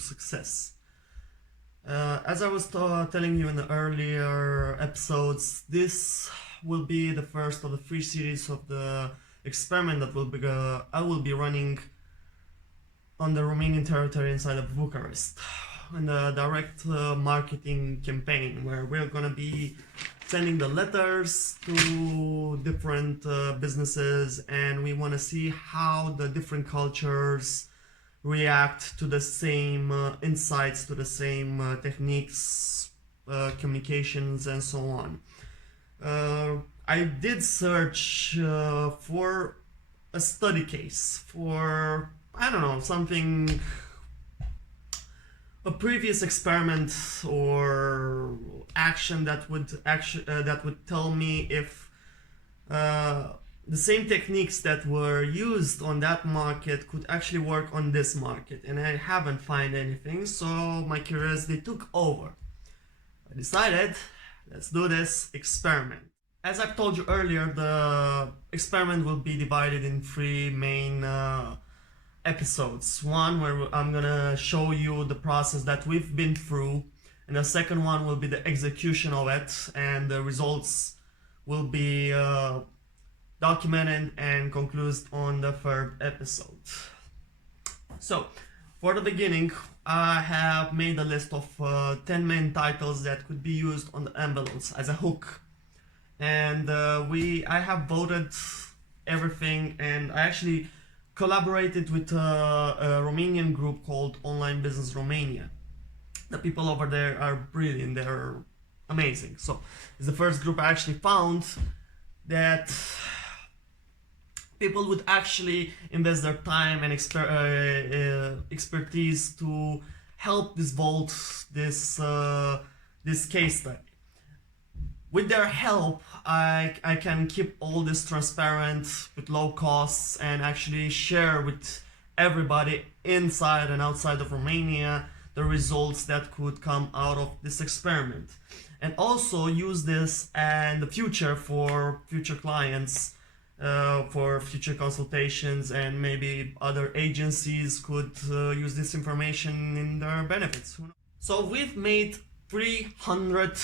success. As I was telling you in the earlier episodes, this will be the first of the 3 series of the experiment that I will be running on the Romanian territory inside of Bucharest, in the direct marketing campaign, where we're gonna be sending the letters to different businesses, and we want to see how the different cultures react to the same insights, to the same techniques, communications, and so on. I did search for a study case for, I don't know, something, a previous experiment or action that would tell me if the same techniques that were used on that market could actually work on this market, and I haven't found anything, so my curiosity took over. I decided, let's do this experiment. As I've told you earlier, the experiment will be divided in 3 main episodes. One where I'm gonna show you the process that we've been through, and the second one will be the execution of it, and the results will be documented and concluded on the 3rd episode. So, for the beginning, I have made a list of 10 main titles that could be used on the envelopes as a hook, and I have voted everything, and I actually collaborated with a Romanian group called Online Business Romania. The people over there are brilliant, they're amazing. So it's the first group I actually found that people would actually invest their time and expertise to help dissolve this case study. With their help, I can keep all this transparent with low costs and actually share with everybody inside and outside of Romania the results that could come out of this experiment, and also use this in the future for future clients, for future consultations, and maybe other agencies could use this information in their benefits. So we've made 300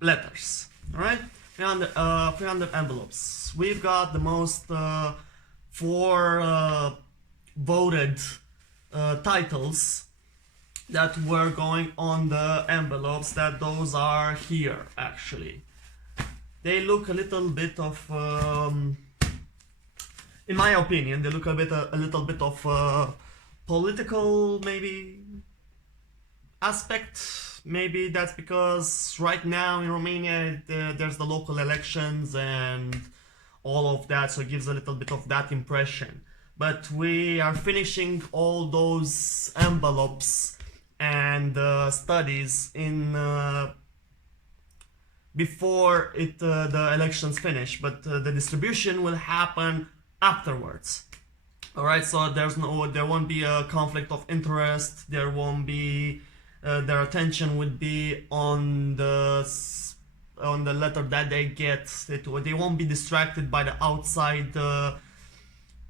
letters, all right? 300 envelopes. We've got the most 4 voted titles that were going on the envelopes. Those are here actually. They look a little bit of, in my opinion, they look a little bit of political maybe aspect. Maybe that's because right now in Romania there's the local elections and all of that, so it gives a little bit of that impression. But we are finishing all those envelopes and studies in before the elections finish, but the distribution will happen afterwards. All right, so there won't be a conflict of interest. There won't be their attention would be on the letter that they get. They won't be distracted by the outside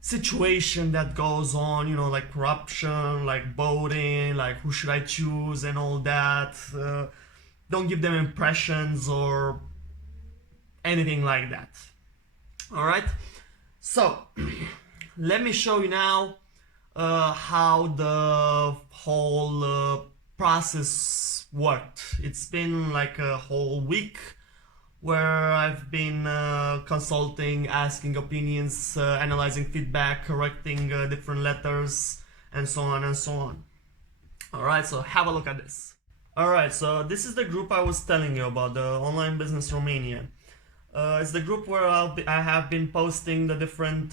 situation that goes on, you know, like corruption, like voting, like who should I choose and all that. Don't give them impressions or anything like that. All right, so let me show you now how the whole process worked. It's been like a whole week where I've been consulting, asking opinions, analyzing feedback, correcting different letters, and so on and so on. Alright, so have a look at this. Alright, so this is the group I was telling you about, the Online Business Romania. It's the group where I have been posting the different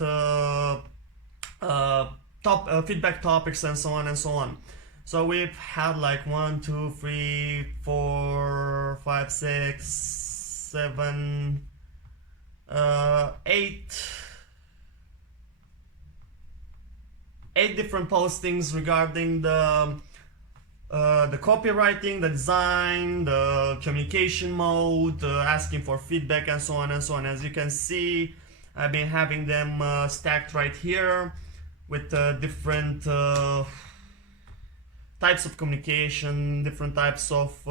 feedback topics and so on and so on. So we've had like 1, 2, 3, 4, 5, 6, 7, 8 different postings regarding the copywriting, the design, the communication mode, asking for feedback, and so on and so on. As you can see, I've been having them stacked right here with different types of communication, different types of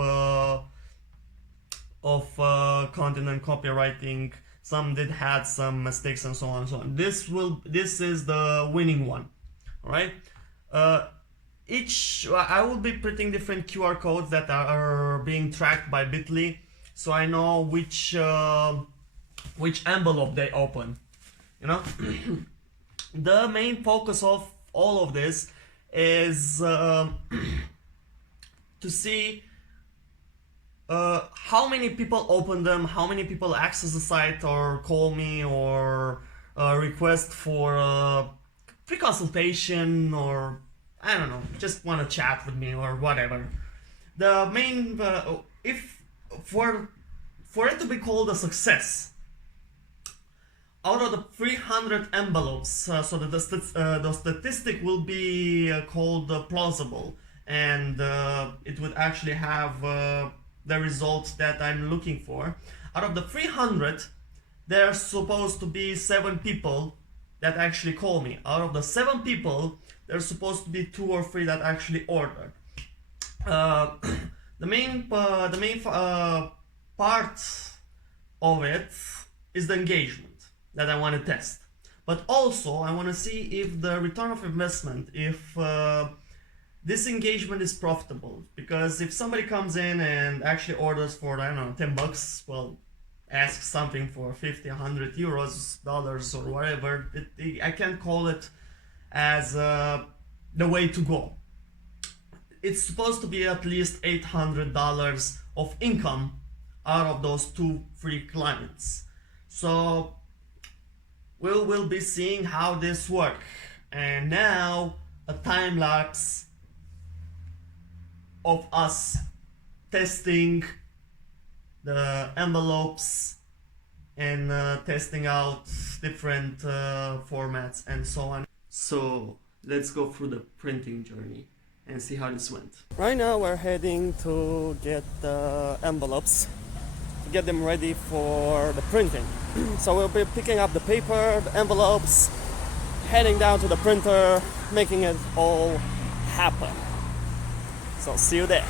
content and copywriting. Some did had some mistakes and so on and so on. This is the winning one. All right. I will be printing different QR codes that are being tracked by Bitly, so I know which envelope they open. You know, the main focus of all of this is to see how many people open them, how many people access the site or call me or request for free consultation, or I don't know, just want to chat with me or whatever. The main if for it to be called a success, out of the 300 envelopes, so that the statistic will be called plausible, and it would actually have the results that I'm looking for. Out of the 300, there's supposed to be 7 people that actually call me. Out of the 7 people, there's supposed to be 2 or 3 that actually ordered. The main part of it is the engagement that I want to test. But also, I want to see if the return of investment, if this engagement is profitable. Because if somebody comes in and actually orders for, I don't know, 10 bucks, well, ask something for 50, 100 euros, dollars, or whatever, I can't call it as the way to go. It's supposed to be at least $800 of income out of those 2 free clients. So we'll be seeing how this works. And now a time lapse of us testing the envelopes and testing out different formats and so on. So let's go through the printing journey and see how this went. Right now we're heading to get the envelopes, to get them ready for the printing. So we'll be picking up the paper, the envelopes, heading down to the printer, making it all happen. So see you there.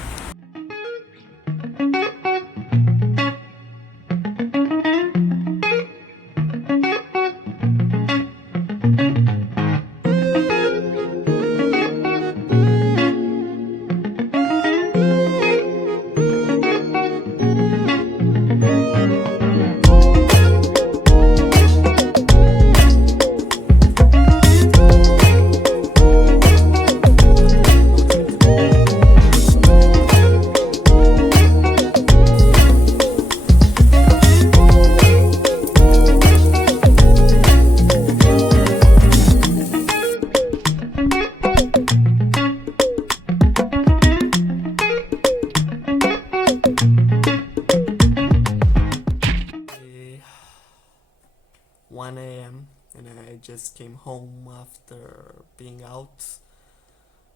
Just came home after being out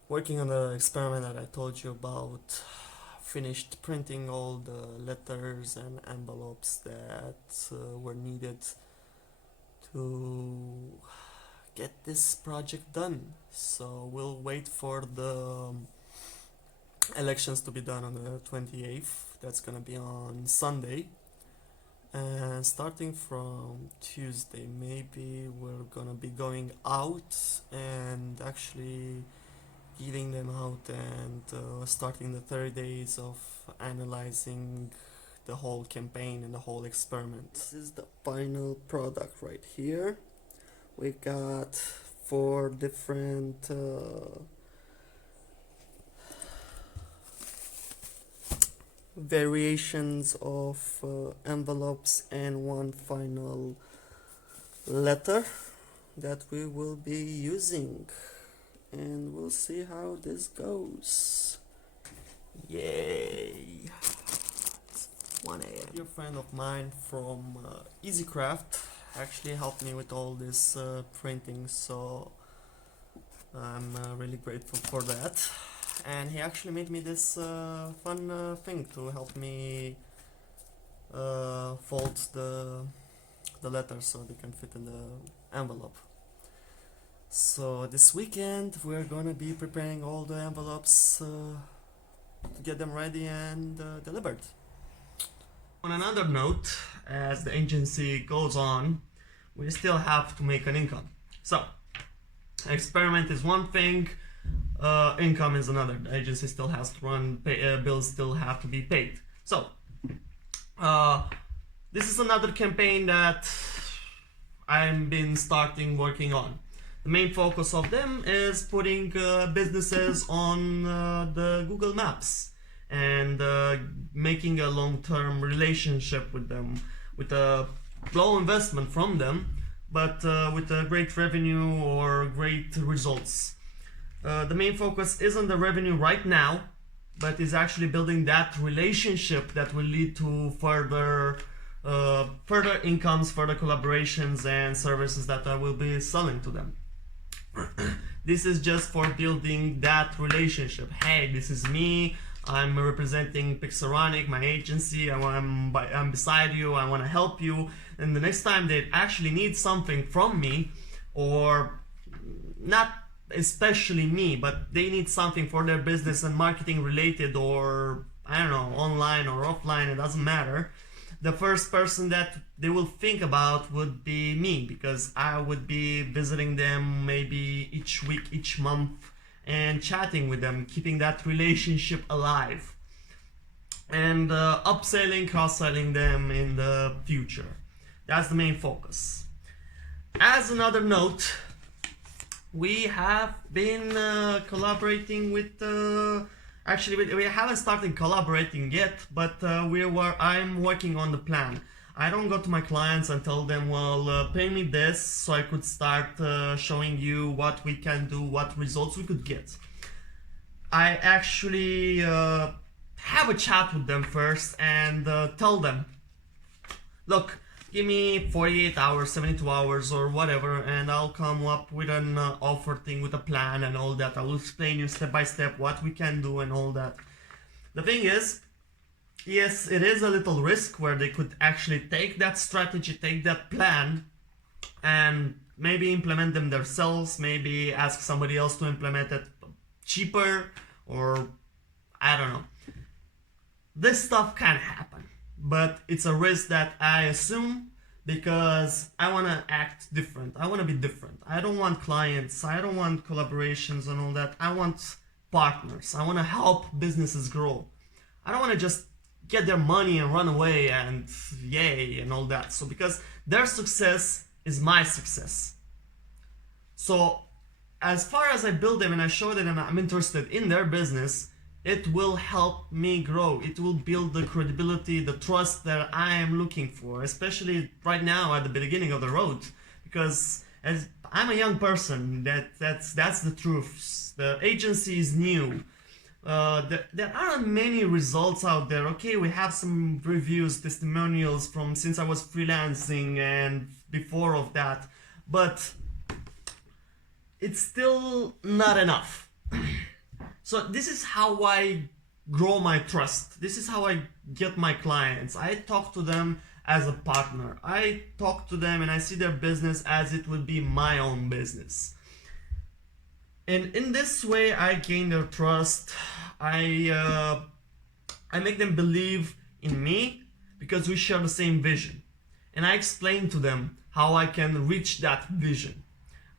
working on the experiment that I told you about. Finished printing all the letters and envelopes that were needed to get this project done. So we'll wait for the elections to be done on the 28th. That's gonna be on Sunday. And starting from Tuesday, maybe we're gonna be going out and actually giving them out and starting the 30 days of analyzing the whole campaign and the whole experiment. This is the final product right here. We got 4 different variations of envelopes and 1 final letter that we will be using, and we'll see how this goes. Yay! It's 1 a.m. A dear friend of mine from EasyCraft actually helped me with all this printing, so I'm really grateful for that. And he actually made me this fun thing to help me fold the letters so they can fit in the envelope. So this weekend we're gonna be preparing all the envelopes to get them ready and delivered. On another note, as the agency goes on, we still have to make an income. So, experiment is one thing, income is another. The agency still has to run, bills still have to be paid. So, this is another campaign that I've been starting working on. The main focus of them is putting businesses on the Google Maps and making a long-term relationship with them, with a low investment from them, but with a great revenue or great results. The main focus isn't the revenue right now, but is actually building that relationship that will lead to further incomes, further collaborations and services that I will be selling to them. This is just for building that relationship. Hey, this is me. I'm representing Pixaronic, my agency. I'm beside you. I want to help you. And the next time they actually need something from me, or not especially me, but they need something for their business and marketing related, or I don't know, online or offline, it doesn't matter. The first person that they will think about would be me, because I would be visiting them maybe each week, each month, and chatting with them, keeping that relationship alive, and upselling, cross-selling them in the future. That's the main focus. As another note, we have been collaborating with actually we haven't started collaborating yet, but I'm working on the plan. I don't go to my clients and tell them, well, pay me this so I could start showing you what we can do, what results we could get. I actually have a chat with them first and tell them, look, give me 48 hours, 72 hours or whatever, and I'll come up with an offer thing, with a plan and all that. I will explain you step by step what we can do and all that. The thing is, yes, it is a little risk where they could actually take that strategy, take that plan, and maybe implement them themselves, maybe ask somebody else to implement it cheaper, or I don't know. This stuff can happen, but it's a risk that I assume because I want to act different. I want to be different. I don't want clients, I don't want collaborations and all that. I want partners. I want to help businesses grow. I don't want to just get their money and run away and yay and all that. So because their success is my success. So as far as I build them and I show them I'm interested in their business, it will help me grow. It will build the credibility, the trust that I am looking for, especially right now at the beginning of the road, because as I'm a young person, that's the truth. The agency is new. There aren't many results out there. Okay, we have some reviews, testimonials from since I was freelancing and before of that, but it's still not enough. So this is how I grow my trust. This is how I get my clients. I talk to them as a partner. I talk to them and I see their business as it would be my own business. And in this way, I gain their trust. I make them believe in me because we share the same vision. And I explain to them how I can reach that vision.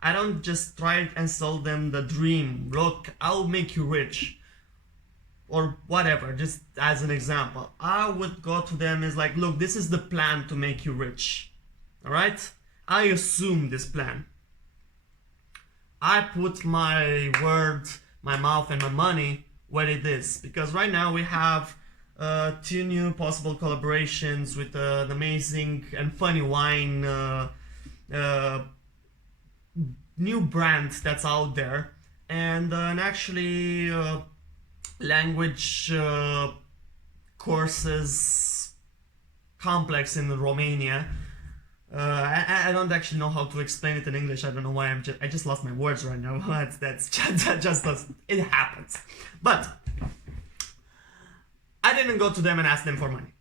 I don't just try and sell them the dream. Look, I'll make you rich. Or whatever, just as an example. I would go to them as like, look, this is the plan to make you rich. Alright? I assume this plan. I put my word, my mouth and my money where it is. Because right now we have 2 new possible collaborations with an amazing and funny wine new brand that's out there, and an actually language courses complex in Romania. I don't actually know how to explain it in English. I don't know why I just lost my words right now. That just it happens. But I didn't go to them and ask them for money.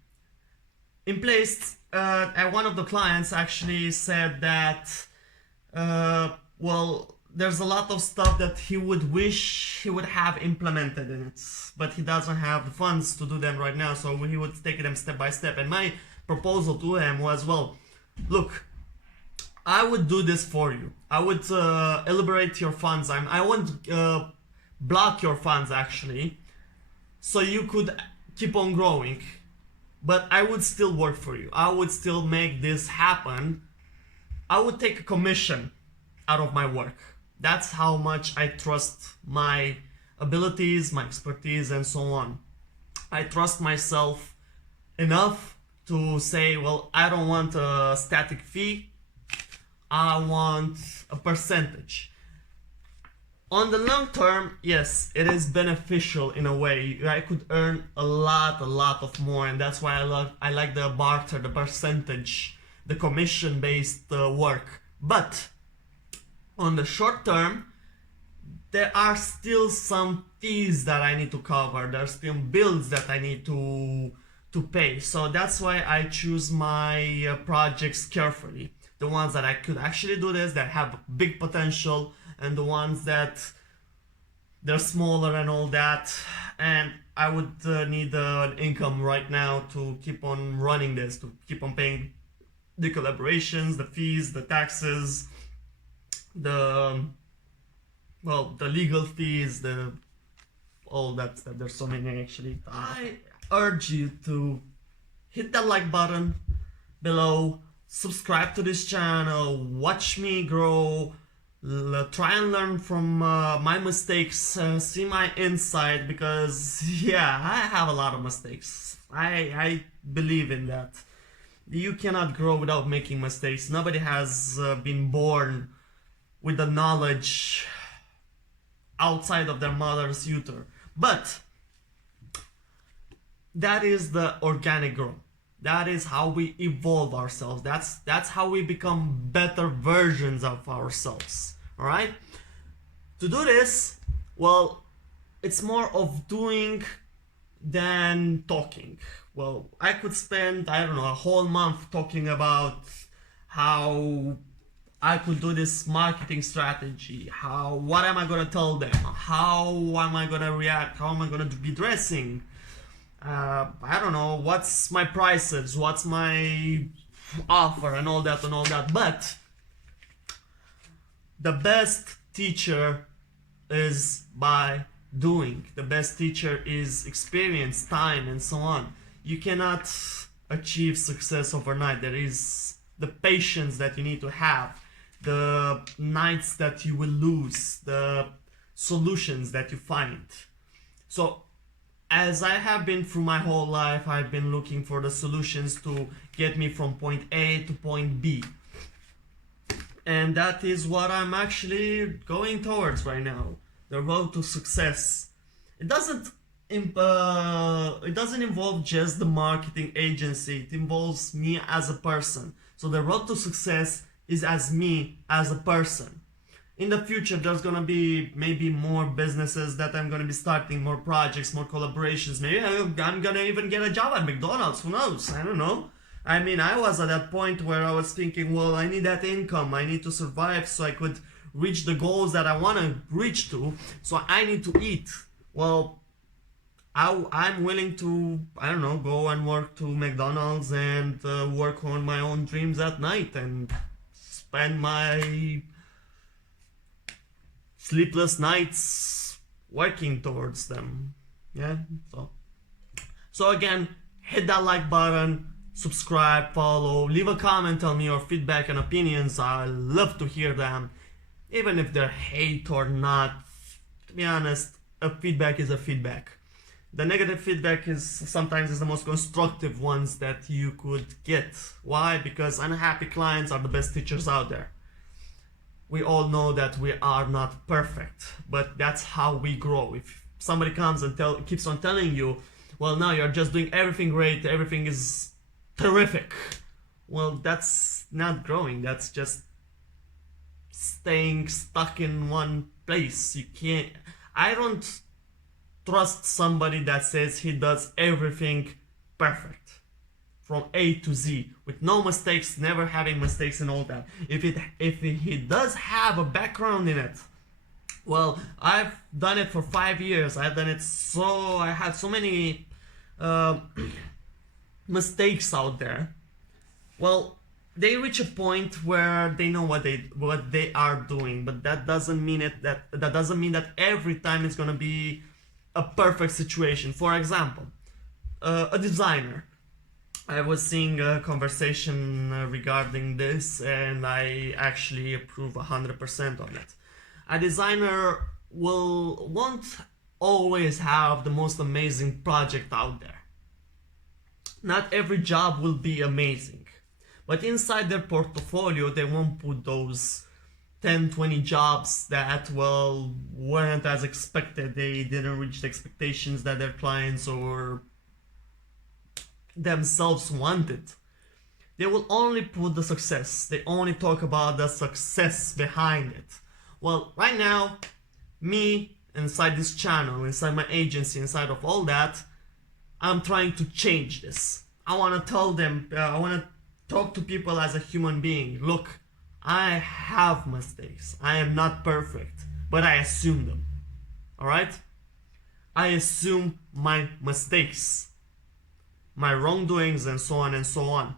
In place, one of the clients actually said that well, there's a lot of stuff that he would wish he would have implemented in it, but he doesn't have the funds to do them right now, so he would take them step by step. And my proposal to him was, well, look, I would do this for you. I would elaborate your funds. I won't block your funds actually, so you could keep on growing, but I would still work for you. I would still make this happen. I would take a commission out of my work. That's how much I trust my abilities, my expertise, and so on. I trust myself enough to say, well, I don't want a static fee. I want a percentage. On the long term, yes, it is beneficial in a way. I could earn a lot of more, and that's why I like the barter, the percentage, the commission-based work. But on the short term, there are still some fees that I need to cover. There are still bills that I need to pay. So that's why I choose my projects carefully. The ones that I could actually do this, that have big potential, and the ones that they're smaller and all that. And I would need an income right now to keep on running this, to keep on paying the collaborations, the fees, the taxes, the legal fees, all that stuff. There's so many actually. I urge you to hit that like button below, subscribe to this channel, watch me grow, try and learn from my mistakes, see my insight, because yeah, I have a lot of mistakes. I believe in that. You cannot grow without making mistakes. Nobody has been born with the knowledge outside of their mother's uterus. But that is the organic growth. That is how we evolve ourselves. That's how we become better versions of ourselves. All right? To do this, well, it's more of doing than talking. Well, I could spend, I don't know, a whole month talking about how I could do this marketing strategy, what am I gonna tell them, how am I gonna react, how am I gonna be dressing, I don't know, what's my prices, what's my offer, and all that. But the best teacher is by doing. The best teacher is experience, time, and so on. You cannot achieve success overnight. There is the patience that you need to have, the nights that you will lose, the solutions that you find. So as I have been through my whole life, I've been looking for the solutions to get me from point A to point B. And that is what I'm actually going towards right now. The road to success. It doesn't involve just the marketing agency. It involves me as a person. So the road to success is as me as a person. In the future, there's gonna be maybe more businesses that I'm gonna be starting, more projects, more collaborations. Maybe I'm gonna even get a job at McDonald's. Who knows? I don't know. I mean, I was at that point where I was thinking, well, I need that income. I need to survive so I could reach the goals that I want to reach to. So I need to eat. Well, I'm willing to, I don't know, go and work to McDonald's and work on my own dreams at night and spend my sleepless nights working towards them. Yeah, so again, hit that like button, subscribe, follow, leave a comment, tell me your feedback and opinions. I love to hear them, even if they're hate or not. To be honest, a feedback is a feedback. The negative feedback is sometimes the most constructive ones that you could get. Why? Because unhappy clients are the best teachers out there. We all know that we are not perfect, but that's how we grow. If somebody comes and keeps on telling you, well, now you're just doing everything great, everything is terrific, well, that's not growing. That's just staying stuck in one place. You can't. I don't trust somebody that says he does everything perfect from A to Z with no mistakes, never having mistakes and all that. If he does have a background in it, Well, I've done it for 5 years. I've done it so I had so many uh, mistakes out there. Well, they reach a point where they know what they are doing, but that doesn't mean that every time it's gonna be a perfect situation. For example, a designer. I was seeing a conversation regarding this, and I actually approve 100% on it. A designer won't always have the most amazing project out there. Not every job will be amazing, but inside their portfolio they won't put those 10, 20 jobs that, well, weren't as expected. They didn't reach the expectations that their clients or themselves wanted. They will only put the success. They only talk about the success behind it. Well, right now, me, inside this channel, inside my agency, inside of all that, I'm trying to change this. I want to tell them, I want to talk to people as a human being. Look, I have mistakes. I am not perfect, but I assume them. Alright? I assume my mistakes, my wrongdoings, and so on and so on.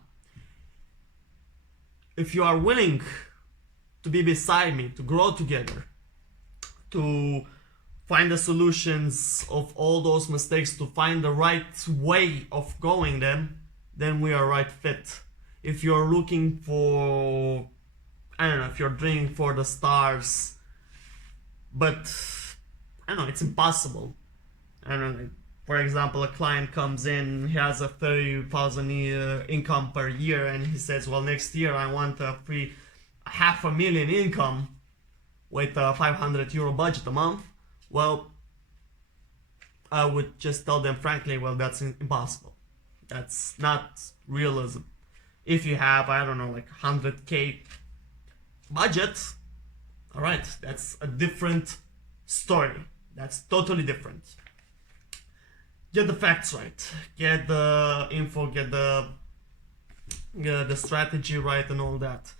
If you are willing to be beside me, to grow together, to find the solutions of all those mistakes, to find the right way of going them, then we are right fit. If you're looking for, I don't know, if you're dreaming for the stars, but I don't know, it's impossible. I don't know, for example, a client comes in, he has a 30,000 income per year, and he says, well, next year I want a free $500,000 income with a €500 budget a month. Well, I would just tell them frankly, well, that's impossible. That's not realism. If you have, I don't know, like 100K budget, all right, that's a different story. That's totally different. Get the facts right. Get the info, get the strategy right and all that.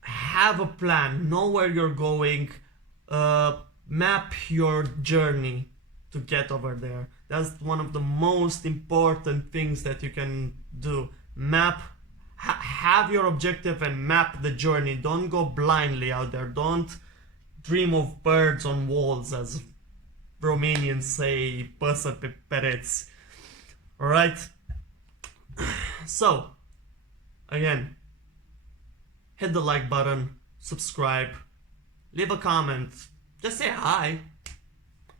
Have a plan. Know where you're going. Map your journey to get over there. That's one of the most important things that you can do. Have your objective and map the journey. Don't go blindly out there. Don't dream of birds on walls, as Romanians say, păsări pe pereți. Alright? So, again, hit the like button, subscribe, leave a comment, just say hi.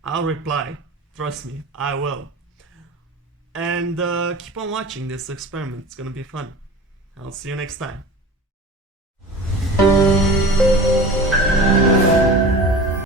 I'll reply. Trust me, I will. And keep on watching this experiment. It's gonna be fun. I'll see you next time.